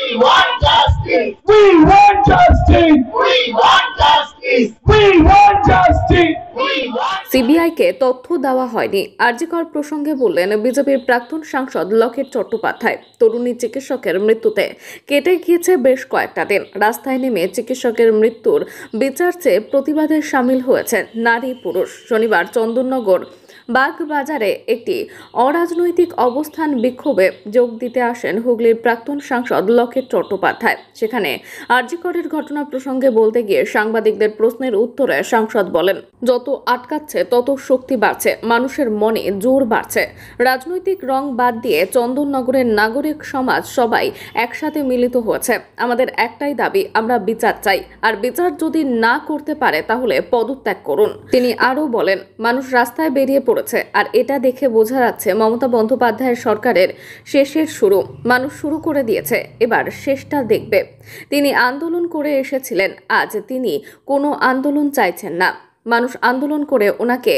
We want justice. We want justice. We want justice. We want justice. We want. সিবিআইকে তথ্য দেওয়া হয়নি আরজিকর প্রসঙ্গে বললেন বিজেপির প্রাক্তন সাংসদ লকেট চট্টোপাধ্যায়। তরুণী চিকিৎসকের মৃত্যুতে কেটে গিয়েছে বেশ কয়েকটা দিন। রাস্তায় নেমে চিকিৎসকের মৃত্যুর বিচার চেয়ে প্রতিবাদে সামিল হয়েছেন নারী পুরুষ। শনিবার চন্দননগর বাগবাজারে একটি অরাজনৈতিক অবস্থান বিক্ষোভে যোগ দিতে আসেন হুগলির প্রাক্তন সাংসদ লকেট চট্টোপাধ্যায়। সেখানে আরজিকরের ঘটনা প্রসঙ্গে বলতে গিয়ে সাংবাদিকদের প্রশ্নের উত্তরে সাংসদ বলেন, যত আটকাচ্ছে তত শক্তি বাড়ছে, মানুষের মনে জোর বাড়ছে। রাজনৈতিক রং বাদ দিয়ে চন্দননগরের নাগরিক সমাজ সবাই একসাথে মিলিত হয়েছে। আমাদের একটাই দাবি, আমরা বিচার চাই, আর বিচার যদি না করতে পারে তাহলে পদত্যাগ করুন। তিনি আরও বলেন, মানুষ রাস্তায় বেরিয়ে পড়েছে, আর এটা দেখে বোঝা যাচ্ছে মমতা বন্দ্যোপাধ্যায়ের সরকারের শেষের শুরু। মানুষ শুরু করে দিয়েছে, এবার শেষটা দেখবে। তিনি আন্দোলন করে এসেছিলেন, আজ তিনি কোনো আন্দোলন চাইছেন না। মানুষ আন্দোলন করে ওনাকে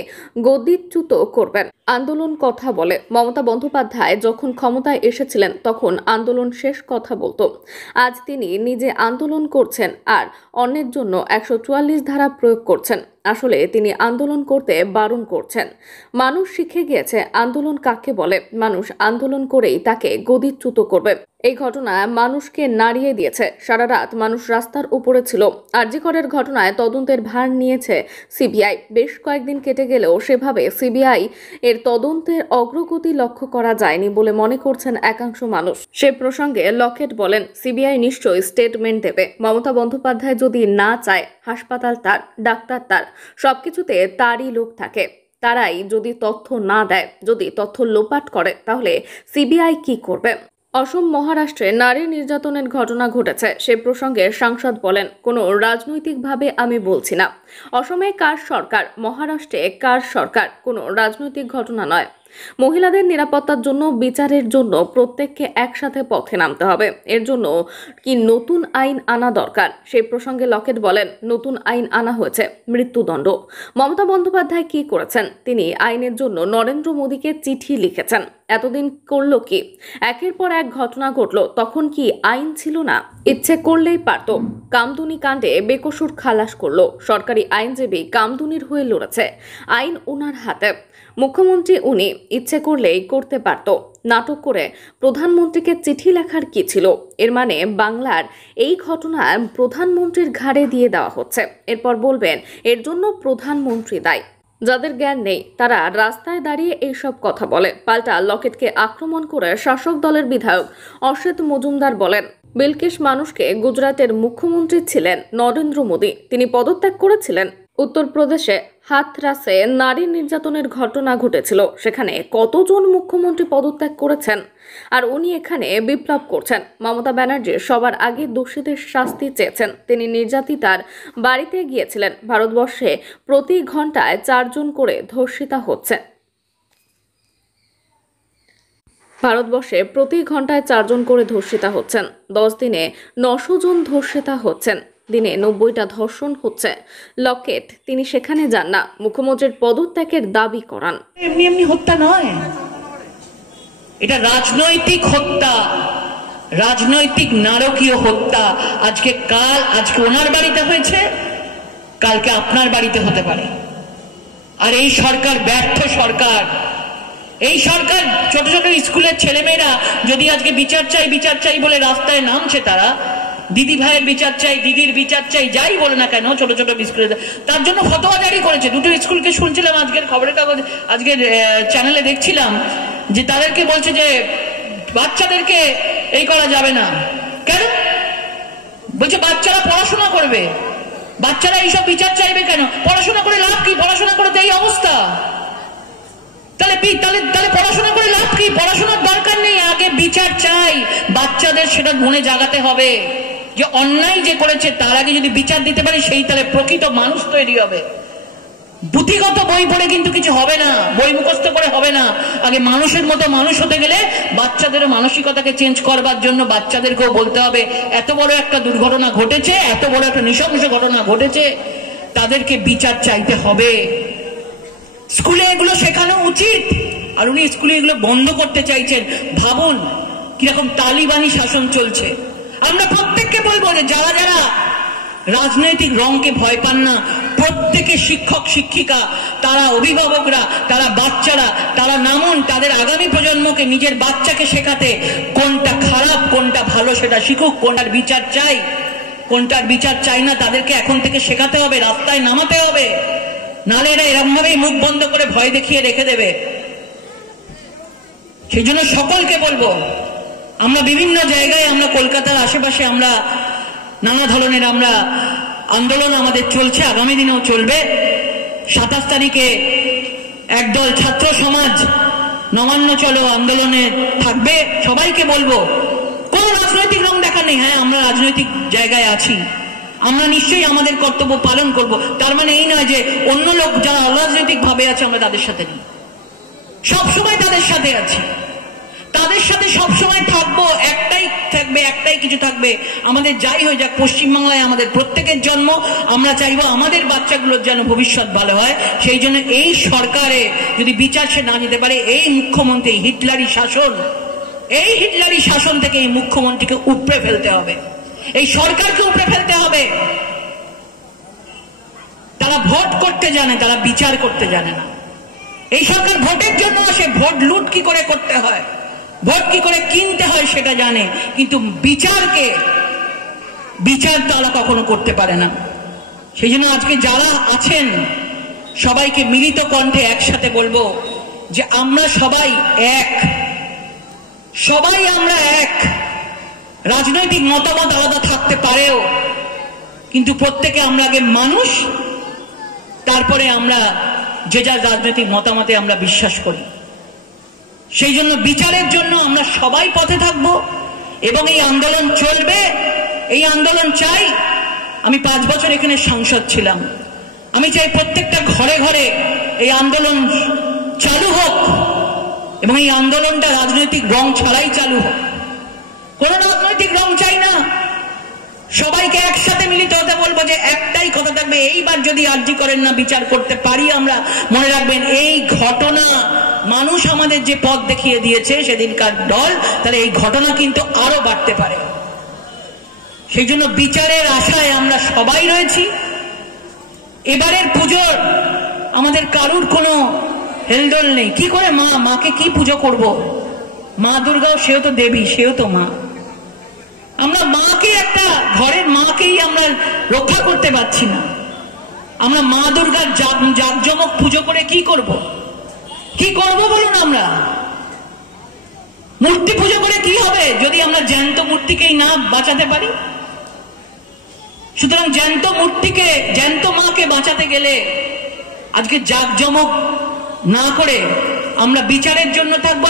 গদিচ্যুত করবেন। আন্দোলন কথা বলে। মমতা বন্দ্যোপাধ্যায় যখন ক্ষমতায় এসেছিলেন তখন আন্দোলন শেষ কথা বলতো। আজ তিনি নিজে আন্দোলন করছেন আর অন্যের জন্য 144 ধারা প্রয়োগ করছেন। আসলে তিনি আন্দোলন করতে বারণ করছেন। মানুষ শিখে গিয়েছে আন্দোলন কাকে বলে। মানুষ আন্দোলন করেই তাকে গদিচ্যুত করবে। এই ঘটনা মানুষকে নাড়িয়ে দিয়েছে। সারা রাত মানুষ রাস্তার উপরে ছিল। আরজিকরের ঘটনায় তদন্তের ভার নিয়েছে সিবিআই। বেশ কয়েকদিন কেটে গেলেও সেভাবে সিবিআই এর তদন্তের অগ্রগতি লক্ষ্য করা যায়নি বলে মনে করছেন একাংশ মানুষ। সে প্রসঙ্গে লকেট বলেন, সিবিআই নিশ্চয়ই স্টেটমেন্ট দেবে। মমতা বন্দ্যোপাধ্যায় যদি না চায়, হাসপাতাল তার, ডাক্তার তার, সবকিছুতে তারই লোক থাকে। তারাই যদি তথ্য না দেয়, যদি তথ্য লোপাট করে, তাহলে সিবিআই কি করবে? অসম মহারাষ্ট্রে নারী নির্যাতনের ঘটনা ঘটেছে। সে প্রসঙ্গে সাংসদ বলেন, কোনো রাজনৈতিকভাবে আমি বলছি না। অসমে কার সরকার, মহারাষ্ট্রে কার সরকার, কোনো রাজনৈতিক ঘটনা নয়। মহিলাদের নিরাপত্তার জন্য, বিচারের জন্য প্রত্যেককে একসাথে পথে নামতে হবে। এর জন্য কি নতুন আইন আনা দরকার? সেই প্রসঙ্গে লকেট বলেন, নতুন আইন আনা হয়েছে, মৃত্যুদণ্ড। মমতা বন্দ্যোপাধ্যায় কি করেছেন? তিনি আইনের জন্য নরেন্দ্র মোদীকে চিঠি লিখেছেন। এতদিন করলো কি? একের পর এক ঘটনা ঘটলো, তখন কি আইন ছিল না? ইচ্ছে করলেই পারত। কামদুনি কাণ্ডে বেকসুর খালাস করলো। সরকারি আইনজীবী কামদুনির হয়ে লড়েছে। আইন ওনার হাতে। মুখ্যমন্ত্রী উনি, ইচ্ছে করলেই করতে পারত। নাটক করে প্রধানমন্ত্রীকে চিঠি লেখার কি ছিল? এর মানে বাংলার এই ঘটনা প্রধানমন্ত্রীর ঘাড়ে দিয়ে দেওয়া হচ্ছে। এরপর বলবেন এর জন্য প্রধানমন্ত্রী দায়ী। যাদের জ্ঞান নেই তারা রাস্তায় দাঁড়িয়ে এইসব কথা বলে। পাল্টা লকেটকে আক্রমণ করে শাসক দলের বিধায়ক অসিত মজুমদার বলেন, বিলকিস মানুষকে গুজরাটের মুখ্যমন্ত্রী ছিলেন নরেন্দ্র মোদী। তিনি পদত্যাগ করেছিলেন। উত্তরপ্রদেশে হাথরাসে নারী নির্যাতনের ঘটনা ঘটেছিল। সেখানে কতজন মুখ্যমন্ত্রী পদত্যাগ করেছেন, আর উনি এখানে বিপ্লব করছেন। মমতা ব্যানার্জি সবার আগে দোষীদের শাস্তি চেয়েছেন। তিনি নির্যাতিতার বাড়িতে গিয়েছিলেন। ভারতবর্ষে প্রতি ঘন্টায় 4 জন করে ধর্ষিতা হচ্ছে। ভারতবর্ষে প্রতি ঘন্টায় 4 জন করে ধর্ষিতা হচ্ছেন। 10 দিনে 900 জন ধর্ষিতা হচ্ছেন। দিনে 90টা ধর্ষণ হচ্ছে। লকেট তিনি সেখানে যান না, মুখ্যমন্ত্রীর পদত্যাগের দাবি করান। এমনি এমনি হত্যা নয়, এটা রাজনৈতিক হত্যা, রাজনৈতিক নারকীয় হত্যা। আজকে ওনার বাড়িতে হয়েছে, কালকে আপনার বাড়িতে হতে পারে। আর এই সরকার ব্যর্থ সরকার। এই সরকার ছোট ছোট স্কুলের ছেলেমেয়েরা যদি আজকে বিচার চাই বলে রাস্তায় নামছে, তারা দিদি ভাইয়ের বিচার চাই, দিদির বিচার চাই, যাই বলে না কেন, ছোট ছোট স্কুলে, তার জন্য ফতোয়া জারি করেছে। দুটো স্কুলকে শুনছিলাম আজকের খবরের কাগজ, আজকের চ্যানেলে দেখছিলাম যে তাদেরকে বলছে যে বাচ্চাদেরকে এই করা যাবে না। কেন? বলছে বাচ্চারা পড়াশোনা করবে, বাচ্চারা এইসব বিচার চাইবে কেন? পড়াশোনা করে লাভ কি? পড়াশোনা করে তো এই অবস্থা। তাহলে পড়াশোনা করে লাভ কি? পড়াশোনার দরকার নেই, আগে বিচার চাই। বাচ্চাদের সেটা মনে জাগাতে হবে যে অন্যায় যে করেছে তার আগে যদি বিচার দিতে পারে, সেই তাহলে প্রকৃত মানুষ তৈরি হবে। পুঁথিগত বই পড়ে কিন্তু কিছু হবে না, বই মুখস্থ করে হবে না। আগে মানুষের মতো মানুষ হতে গেলে বাচ্চাদেরও মানসিকতাকে চেঞ্জ করবার জন্য বাচ্চাদেরকেও বলতে হবে এত বড় একটা দুর্ঘটনা ঘটেছে, এত বড় একটা নৃশংস ঘটনা ঘটেছে, তাদেরকে বিচার চাইতে হবে। স্কুলে এগুলো শেখানো উচিত। আর উনি স্কুলে এগুলো বন্ধ করতে চাইছেন। ভাবুন কিরকম তালিবানি শাসন চলছে। আমরা প্রত্যেককে বলবো যে যারা যারা রাজনৈতিক রংকে ভয় পান না, প্রত্যেকে শিক্ষক শিক্ষিকা, তারা অভিভাবকরা, তারা বাচ্চারা, তারা নামুন তাদের আগামী প্রজন্মকে, নিজের বাচ্চাকে শেখাতে কোনটা খারাপ কোনটা ভালো সেটা শিখুক, কোনটার বিচার চাই কোনটার বিচার চাই না তাদেরকে এখন থেকে শেখাতে হবে, রাস্তায় নামাতে হবে, নাহলে এরা এরকম ভাবেই মুখ বন্ধ করে ভয় দেখিয়ে রেখে দেবে। সেই জন্য সকলকে বলবো, আমরা বিভিন্ন জায়গায়, আমরা কলকাতার আশেপাশে আমরা নানা ধরনের আমরা আন্দোলন আমাদের চলছে, আগামী দিনেও চলবে। 27 তারিখে একদল ছাত্র সমাজ নবান্ন চলো আন্দোলনে থাকবে। সবাইকে বলবো কোন রাজনৈতিক রং দেখা নেই, হ্যাঁ আমরা রাজনৈতিক জায়গায় আছি, আমরা নিশ্চয়ই আমাদের কর্তব্য পালন করব। তার মানে এই নয় যে অন্য লোক যারা অরাজনৈতিক ভাবে আছে আমরা তাদের সাথে নেই, সবসময় তাদের সাথে আছি, তাদের সাথে সবসময় থাকবো। একটাই থাকবে, একটাই কিছু থাকবে, আমাদের যাই হয়ে যাক পশ্চিমবাংলায় আমাদের প্রত্যেকের জন্ম, আমরা চাইবো আমাদের বাচ্চাগুলোর যেন ভবিষ্যৎ ভালো হয়। সেই জন্য এই সরকারে যদি বিচার সে না যেতে পারে, এই মুখ্যমন্ত্রী হিটলারি শাসন, এই হিটলারি শাসন থেকে এই মুখ্যমন্ত্রীকে উপড়ে ফেলতে হবে, এই সরকারকে উপড়ে ফেলতে হবে। তারা ভোট করতে জানে, তারা বিচার করতে জানে না। এই সরকার ভোটের জন্য আসে, ভোট লুট কি করে করতে হয়, ভোট কি করে কিনতে হয় সেটা জানে, কিন্তু বিচার তারা কখনো করতে পারে না। সেই জন্য আজকে যারা আছেন সবাইকে মিলিত কণ্ঠে একসাথে বলবো যে আমরা সবাই এক, সবাই আমরা এক। রাজনৈতিক মতামত আলাদা থাকতে পারেও, কিন্তু প্রত্যেকে আমরা আগে মানুষ, তারপরে আমরা যে যার রাজনৈতিক মতামতে আমরা বিশ্বাস করি। সেই জন্য বিচারের জন্য আমরা সবাই পথে থাকব এবং এই আন্দোলন চলবে, এই আন্দোলন চাই। আমি 5 বছর এখানে সাংসদ ছিলাম, আমি চাই প্রত্যেকটা ঘরে ঘরে এই আন্দোলন চালু হোক এবং এই আন্দোলনটা রাজনৈতিক রং ছাড়াই চালু হোক। কোন রাজনৈতিক রং চাই না, সবাইকে একসাথে মিলিত হতে বলবো যে একটাই কথা থাকবে, এইবার যদি আরজি করেন না বিচার করতে পারি আমরা, মনে রাখবেন এই ঘটনা মানুষ আমাদের যে পথ দেখিয়ে দিয়েছে সেদিনকার দল, তাহলে এই ঘটনা কিন্তু আরো বাড়তে পারে। সেই জন্য বিচারের আশায় আমরা সবাই রয়েছি। এবারের পুজোর আমাদের কারুর কোনো হেলদোল নেই। কি করে মাকে কি পুজো করব? মা দুর্গাও সেও তো দেবী, সেও তো মা। আমরা মাকে, একটা ঘরের মাকেই আমরা রক্ষা করতে পারছি না। আমরা মা দুর্গার জাঁকজমক পুজো করে কি করব? কি করব বলুন? আমরা মূর্তি পুজো করে কি হবে যদি আমরা জ্যান্ত মূর্তিকেই না বাঁচাতে পারি? সুতরাং জ্যান্ত মূর্তিকে, জ্যান্ত মাকে বাঁচাতে গেলে আজকে জাঁকজমক না করে আমরা বিচারের জন্য থাকবো।